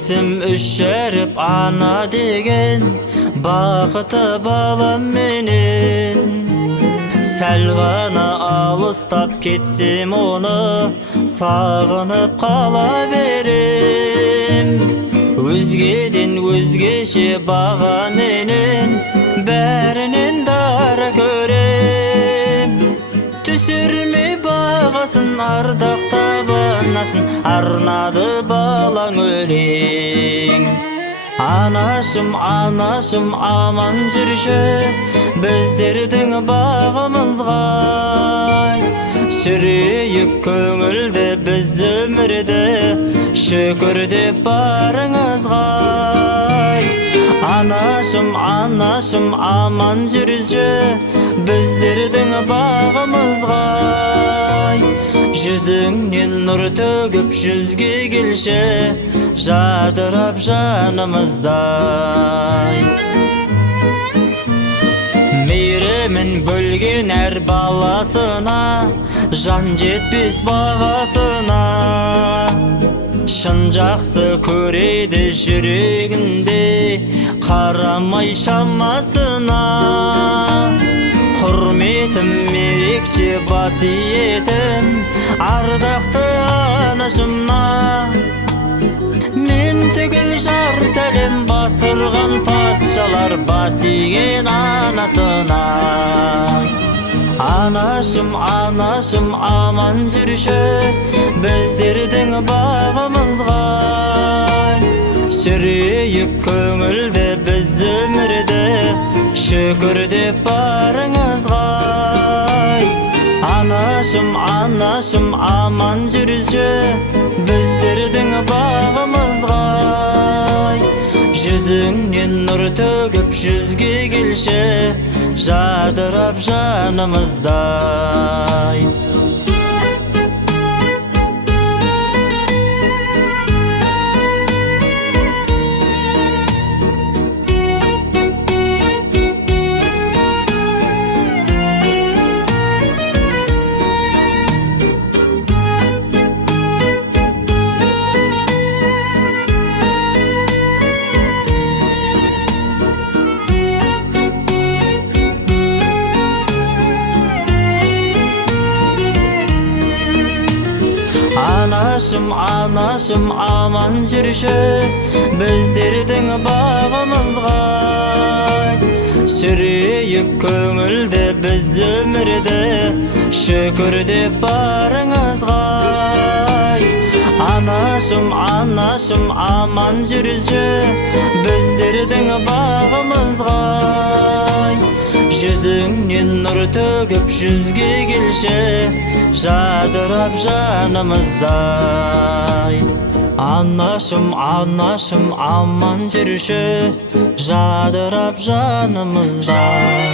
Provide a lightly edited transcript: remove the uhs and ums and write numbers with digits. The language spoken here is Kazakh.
Esім үшеріп ана деген бақыты балам менен. Сәл ғана алыстап кетсем оны сағынып қала берем. Өзгеден өзгеше баға менен бәрінен дара көрем. Түсірме бағасын, ардақ табынасын, арнады балаң өлең. Анашым, анашым, аман жүрші, біздердің бағымызға. Сүрейік көңілді біз өмірді, шүкір деп барыңызға. Анашым, анашым, аман жүрші, біздердің бағымызға. Жүзіңнен нұр төгіп жүзге келші, жадырап жанымыздай. Мейірімін бөлген әр баласына, жан жетпес бағасына. Шын жақсы көреді жүрегінде, қарамай шамасына. Құрметім ерекше басиетім, ардақты анашыма. Мен түгіл жарт әлем басырған патшалар бас иген анасына. Анашым, анашым, аман жүрші, біздердің бағымызға. Сүрейік көңілді біз өмірді, шүкір деп барыңызға. Анашым, анашым, аман жүрші, біздердің бағымызға. Жүзіңнен нұр төгіп жүзге келші, жадырап жанымыздай. Анашым, анашым, аман жүрші, біздердің бағымызға. Сүрейік көңілді біз өмірді, шүкір деп барыңызға. Анашым, анашым, аман жүрші, біздердің бағымызға. Жүзіңнен нұр төгіп жүзге келші, жадырап жанымыздай. Анашым, анашым, аман жүрші, жадырап жанымыздай.